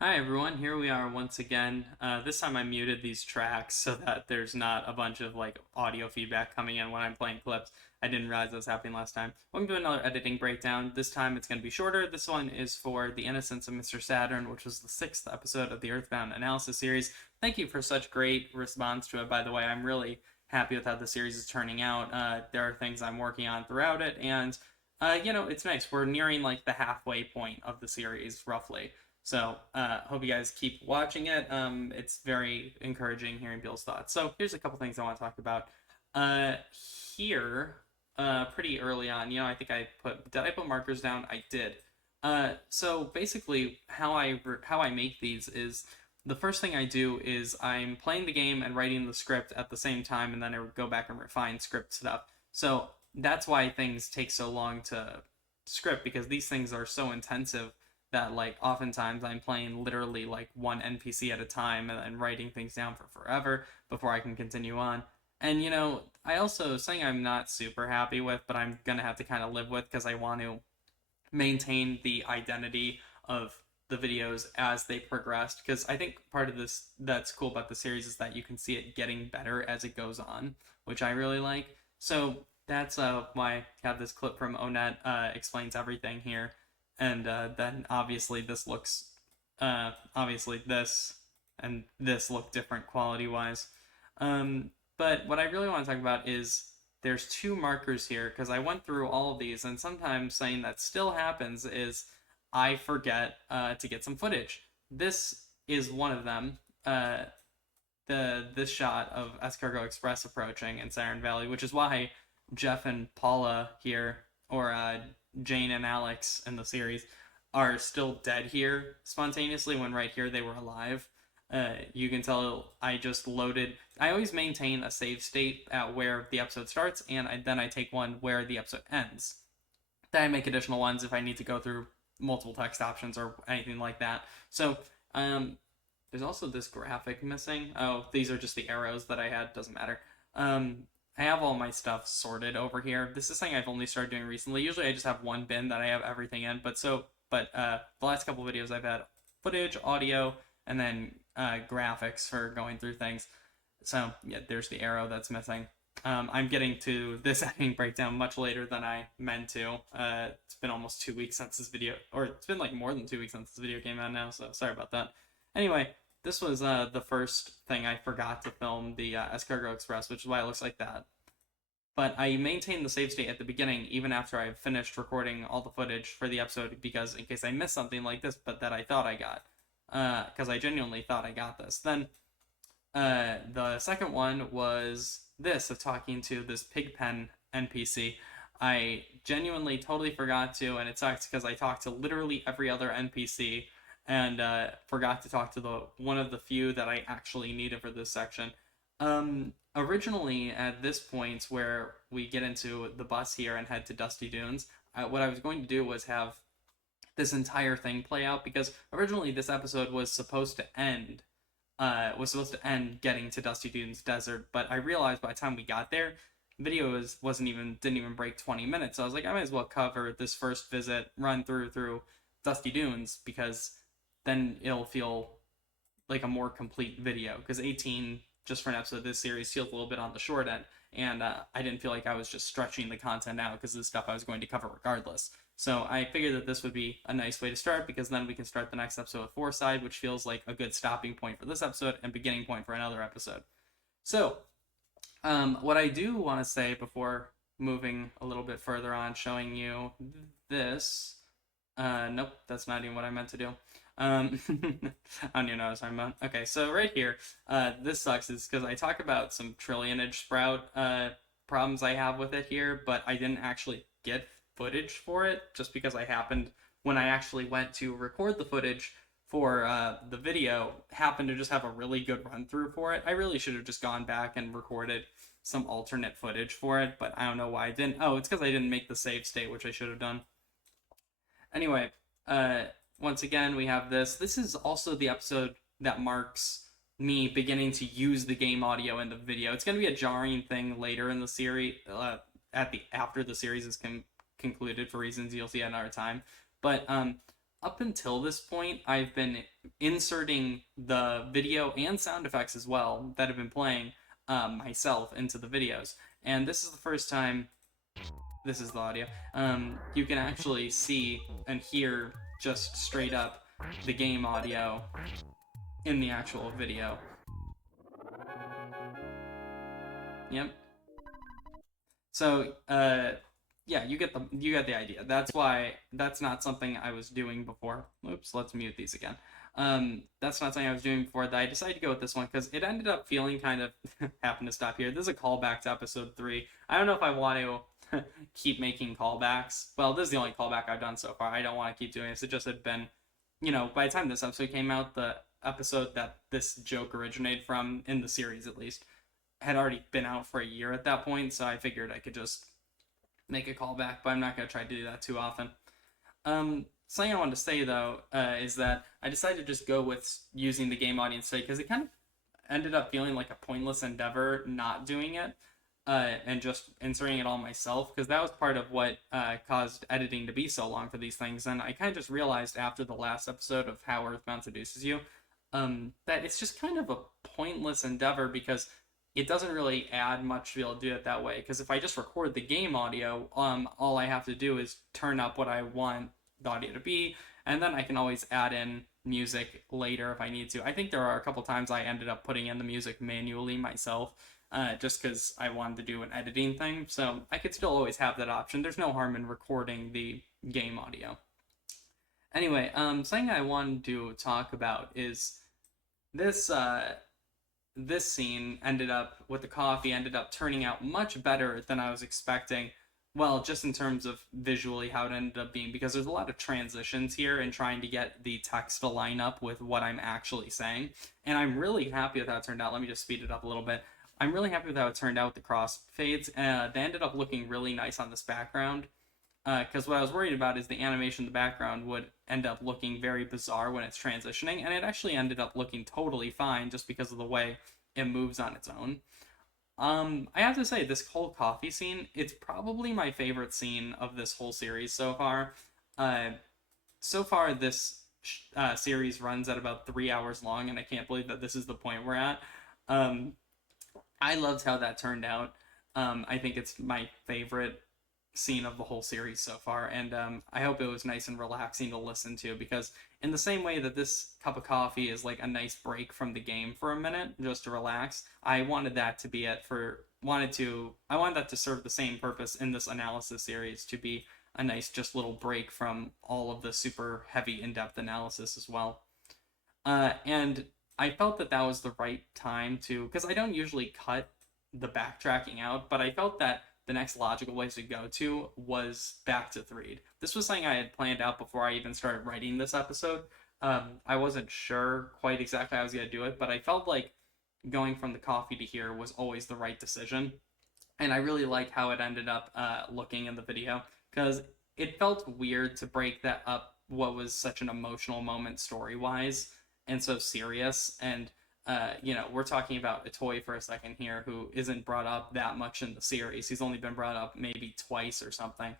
Hi everyone, here we are once again. This time I muted these tracks so that there's not a bunch of audio feedback coming in when I'm playing clips. I didn't realize that was happening last time. Welcome to another editing breakdown. This time it's going to be shorter. This one is for The Innocence of Mr. Saturn, which was the sixth episode of the Earthbound analysis series. Thank you for such great response to it, by the way. I'm really happy with how the series is turning out. There are things I'm working on throughout it, and it's nice. We're nearing like the halfway point of the series, roughly. So, hope you guys keep watching it. It's very encouraging hearing Bill's thoughts. So, here's a couple things I want to talk about. Uh, here, pretty early on, I think did I put markers down? I did. So basically, how I make these is the first thing I do is I'm playing the game and writing the script at the same time, and then I would go back and refine script stuff. So that's why things take so long to script because these things are so intensive that oftentimes I'm playing literally like one NPC at a time and then writing things down for forever before I can continue on. And I also something I'm not super happy with, but I'm gonna have to kind of live with because I want to maintain the identity of the videos as they progressed. Because I think part of this that's cool about the series is that you can see it getting better as it goes on, which I really like. So that's why I have this clip from Onet explains everything here, and then obviously this and this look different quality wise. But what I really want to talk about is there's two markers here because I went through all of these, and sometimes something that still happens is I forget to get some footage. This is one of them. This shot of Escargot Express approaching in Saturn Valley, which is why Jeff and Paula here, or Jane and Alex in the series, are still dead here spontaneously when right here they were alive. You can tell I just loaded. I always maintain a save state at where the episode starts, and then I take one where the episode ends. Then I make additional ones if I need to go through multiple text options or anything like that. So there's also this graphic missing. Oh, these are just the arrows that I had. Doesn't matter. I have all my stuff sorted over here. This is something I've only started doing recently. Usually I just have one bin that I have everything in, but the last couple videos I've had footage, audio, and then graphics for going through things. So yeah, there's the arrow that's missing. I'm getting to this editing breakdown much later than I meant to. It's been almost 2 weeks since this video, or it's been like more than 2 weeks since this video came out now, so sorry about that. Anyway, this was the first thing I forgot to film, the Escargot Express, which is why it looks like that. But I maintained the save state at the beginning, even after I finished recording all the footage for the episode, because in case I missed something like this, but that I thought I got, because I genuinely thought I got this. Then the second one was this of talking to this Pigpen NPC. I genuinely totally forgot to, and it sucks because I talked to literally every other NPC and forgot to talk to the one of the few that I actually needed for this section. Originally, at this point where we get into the bus here and head to Dusty Dunes, what I was going to do was have this entire thing play out because originally this episode was supposed to end getting to Dusty Dunes Desert, but I realized by the time we got there, video wasn't even didn't even break 20 minutes. So I was like, I might as well cover this first visit, run through Dusty Dunes because then it'll feel like a more complete video. Because 18 just for an episode of this series feels a little bit on the short end, and I didn't feel like I was just stretching the content out because of the stuff I was going to cover regardless. So I figured that this would be a nice way to start because then we can start the next episode with Foreside, which feels like a good stopping point for this episode and beginning point for another episode. So, what I do want to say before moving a little bit further on, showing you this. Nope, that's not even what I meant to do. I don't even know what I'm about. Okay, so right here, this sucks is because I talk about some trillionage sprout problems I have with it here, but I didn't actually get footage for it just because I happened when I actually went to record the footage for the video happened to just have a really good run through for it. I really should have just gone back and recorded some alternate footage for it, but I don't know why I didn't. Oh, it's because I didn't make the save state, which I should have done. Anyway, uh, once again, we have this. This is also the episode that marks me beginning to use the game audio in the video. It's going to be a jarring thing later in the series, after the series is concluded for reasons you'll see at another time. But up until this point, I've been inserting the video and sound effects as well that have been playing myself into the videos. And this is the first time, this is the audio, you can actually see and hear just straight up the game audio in the actual video. Yep. So, yeah, you get the idea. That's why that's not something I was doing before. Oops, let's mute these again. That's not something I was doing before. That I decided to go with this one because it ended up feeling kind of happened to stop here. This is a callback to episode 3. I don't know if I want to keep making callbacks. Well, this is the only callback I've done so far. I don't want to keep doing this. It just had been, by the time this episode came out, the episode that this joke originated from in the series at least had already been out for a year at that point, so I figured I could just make a callback, but I'm not going to try to do that too often. Something I wanted to say, though, is that I decided to just go with using the game audience today because it kind of ended up feeling like a pointless endeavor not doing it and just inserting it all myself, because that was part of what caused editing to be so long for these things. And I kind of just realized after the last episode of How Earthbound Seduces You that it's just kind of a pointless endeavor because it doesn't really add much to be able to do it that way. Because if I just record the game audio, all I have to do is turn up what I want the audio to be, and then I can always add in music later if I need to. I think there are a couple times I ended up putting in the music manually myself, just because I wanted to do an editing thing. So I could still always have that option. There's no harm in recording the game audio. Anyway, something I wanted to talk about is this this scene ended up with the coffee ended up turning out much better than I was expecting. Well, just in terms of visually how it ended up being, because there's a lot of transitions here and trying to get the text to line up with what I'm actually saying. And I'm really happy with how it turned out. Let me just speed it up a little bit. I'm really happy with how it turned out with the crossfades. They ended up looking really nice on this background. Because what I was worried about is the animation in the background would end up looking very bizarre when it's transitioning, and it actually ended up looking totally fine just because of the way it moves on its own. I have to say, this whole coffee scene, it's probably my favorite scene of this whole series so far. This series runs at about 3 hours long, and I can't believe that this is the point we're at. I loved how that turned out. I think it's my favorite scene of the whole series so far, and I hope it was nice and relaxing to listen to, because in the same way that this cup of coffee is like a nice break from the game for a minute just to relax, I wanted that to be it for I wanted that to serve the same purpose in this analysis series, to be a nice just little break from all of the super heavy in-depth analysis as well. And I felt that that was the right time to, because I don't usually cut the backtracking out, but I felt that the next logical place to go to was back to Threed. This was something I had planned out before I even started writing this episode. I wasn't sure quite exactly how I was going to do it, but I felt like going from the coffee to here was always the right decision. And I really like how it ended up looking in the video, because it felt weird to break that up, what was such an emotional moment story-wise and so serious. And we're talking about a toy for a second here who isn't brought up that much in the series. He's only been brought up maybe twice or something.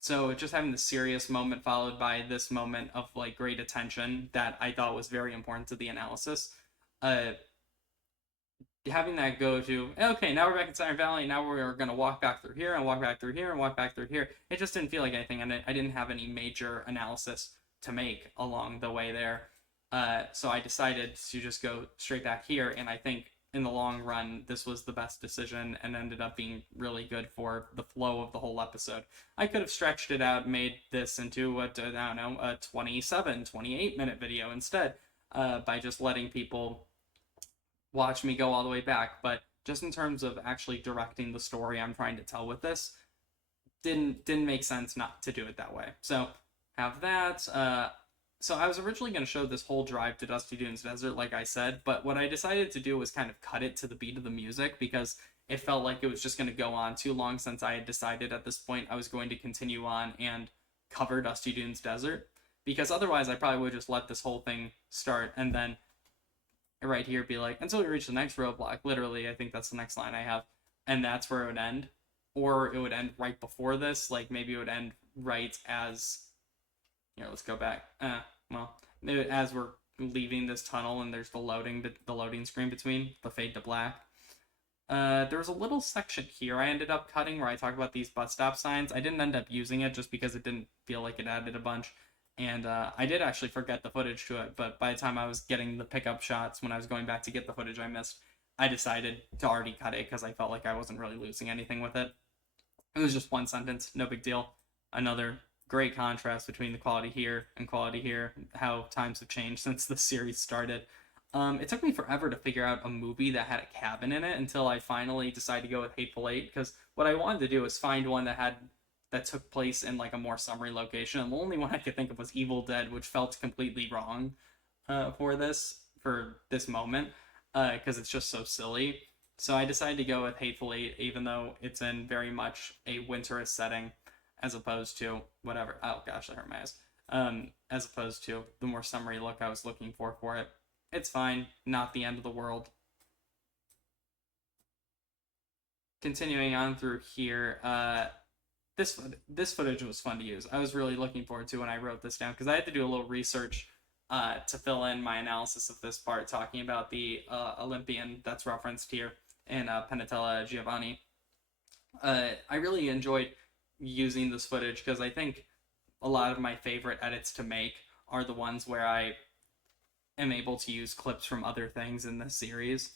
So just having the serious moment followed by this moment of like great attention that I thought was very important to the analysis. Having that go to, okay, now we're back in Saturn Valley, now we're going to walk back through here and walk back through here and walk back through here. It just didn't feel like anything, and I didn't have any major analysis to make along the way there. So I decided to just go straight back here, and I think in the long run, this was the best decision and ended up being really good for the flow of the whole episode. I could have stretched it out, made this into, a 27, 28-minute video instead, by just letting people watch me go all the way back. But just in terms of actually directing the story I'm trying to tell with this, didn't make sense not to do it that way. So have that. So I was originally going to show this whole drive to Dusty Dunes Desert, like I said, but what I decided to do was kind of cut it to the beat of the music, because it felt like it was just going to go on too long, since I had decided at this point I was going to continue on and cover Dusty Dunes Desert, because otherwise I probably would just let this whole thing start and then right here be like, until we reach the next roadblock, literally, I think that's the next line I have, and that's where it would end. Or it would end right before this, like maybe it would end right as Here, let's go back. Well, as we're leaving this tunnel and there's the loading screen between the fade to black. There was a little section here I ended up cutting where I talk about these bus stop signs. I didn't end up using it just because it didn't feel like it added a bunch. And I did actually forget the footage to it, but by the time I was getting the pickup shots when I was going back to get the footage I missed, I decided to already cut it because I felt like I wasn't really losing anything with it. It was just one sentence, no big deal. Another great contrast between the quality here and quality here, how times have changed since the series started. It took me forever to figure out a movie that had a cabin in it until I finally decided to go with Hateful Eight, because what I wanted to do was find one that took place in like a more summery location, and the only one I could think of was Evil Dead, which felt completely wrong for this moment because it's just so silly. So I decided to go with Hateful Eight, even though it's in very much a winterous setting, as opposed to whatever. Oh gosh, that hurt my eyes. As opposed to the more summery look I was looking for it. It's fine, not the end of the world. Continuing on through here, this footage was fun to use. I was really looking forward to when I wrote this down because I had to do a little research to fill in my analysis of this part, talking about the Olympian that's referenced here in Penatella Giovanni. I really enjoyed using this footage because I think a lot of my favorite edits to make are the ones where I am able to use clips from other things in the series.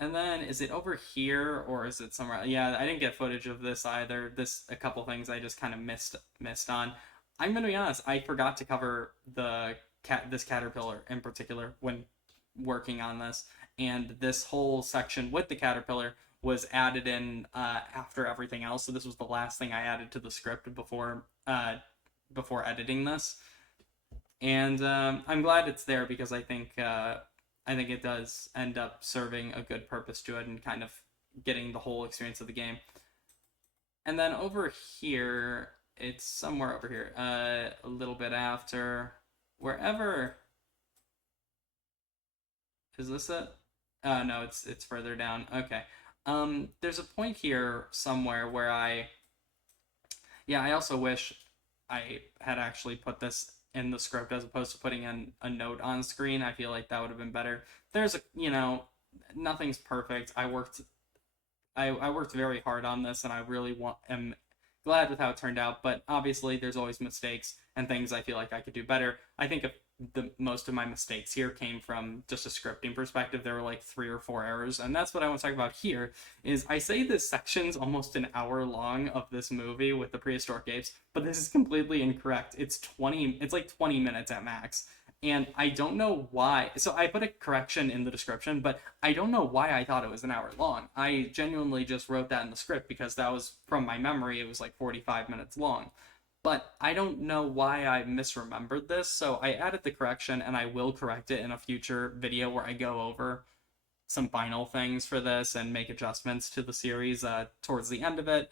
And then is it over here or is it somewhere? Yeah, I didn't get footage of this either. A couple things I just kind of missed on. I'm gonna be honest, I forgot to cover this caterpillar in particular when working on this, and this whole section with the caterpillar was added in after everything else. So this was the last thing I added to the script before editing this, and I'm glad it's there because I think it does end up serving a good purpose to it and kind of getting the whole experience of the game. And then over here, it's somewhere over here, a little bit after, wherever. Is this it? No, it's further down. Okay. There's a point here somewhere where I also wish I had actually put this in the script as opposed to putting in a note on screen. I feel like that would have been better. There's nothing's perfect. I worked very hard on this, and I really am glad with how it turned out. But obviously, there's always mistakes and things I feel like I could do better. I think if most of my mistakes here came from just a scripting perspective, there were like 3 or 4 errors, and that's what I want to talk about here. Is I say this section's almost an hour long of this movie with the prehistoric apes, but this is completely incorrect. It's like 20 minutes at max. And I don't know why. So I put a correction in the description, but I don't know why I thought it was an hour long. I genuinely just wrote that in the script because that was from my memory. It was like 45 minutes long. But I don't know why I misremembered this, so I added the correction, and I will correct it in a future video where I go over some final things for this and make adjustments to the series towards the end of it.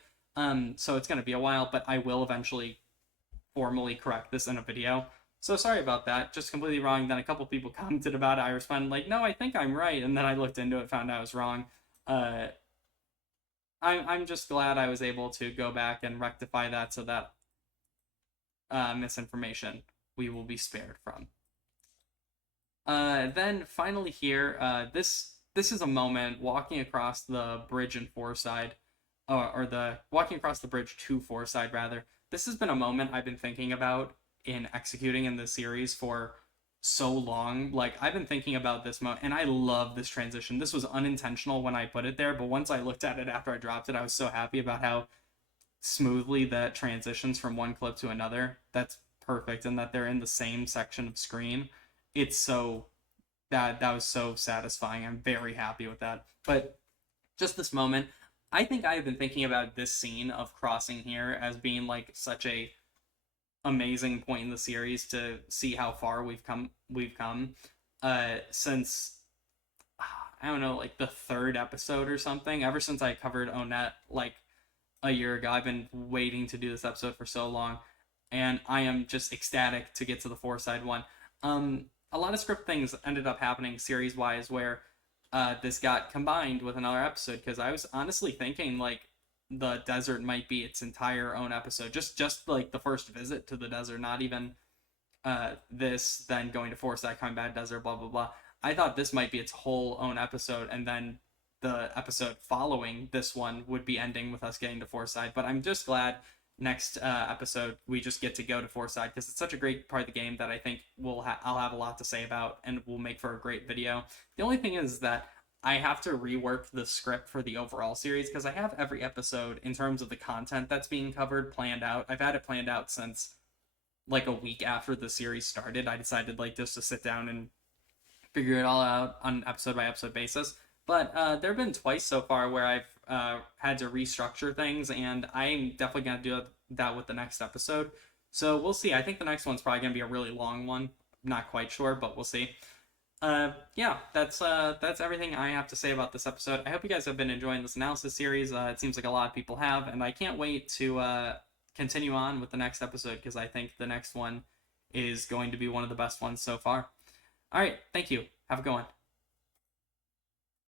So it's going to be a while, but I will eventually formally correct this in a video. So sorry about that, just completely wrong. Then a couple people commented about it. I responded like, no, I think I'm right. And then I looked into it, found out I was wrong. I'm just glad I was able to go back and rectify that so that misinformation we will be spared from. Then finally here, this is a moment walking across the bridge in Foreside, or the walking across the bridge to Foreside rather. This has been a moment I've been thinking about in executing in this series for so long. Like I've been thinking about this moment, and I love this transition. This was unintentional when I put it there, but once I looked at it after I dropped it, I was so happy about how smoothly that transitions from one clip to another. That's perfect, and that they're in the same section of screen. It's so that was so satisfying. I'm very happy with that. But just this moment, I think I have been thinking about this scene of crossing here as being like such a amazing point in the series to see how far we've come since I don't know, like the 3rd episode or something. Ever since I covered Onette like a year ago, I've been waiting to do this episode for so long, and I am just ecstatic to get to the Foreside one. A lot of script things ended up happening series wise where this got combined with another episode, because I was honestly thinking like the desert might be its entire own episode, just like the first visit to the desert, not even this, then going to Foresight, coming back desert, blah blah blah. I thought this might be its whole own episode, and then the episode following this one would be ending with us getting to Foresight. But I'm just glad next episode we just get to go to Foresight, because it's such a great part of the game that I think I'll have a lot to say about, and will make for a great video. The only thing is that I have to rework the script for the overall series, because I have every episode in terms of the content that's being covered planned out. I've had it planned out since like a week after the series started. I decided like just to sit down and figure it all out on an episode by episode basis. But there have been twice so far where I've had to restructure things, and I'm definitely going to do that with the next episode. So we'll see. I think the next one's probably going to be a really long one. Not quite sure, but we'll see. Yeah, that's everything I have to say about this episode. I hope you guys have been enjoying this analysis series. It seems like a lot of people have, and I can't wait to continue on with the next episode, because I think the next one is going to be one of the best ones so far. All right, thank you. Have a good one.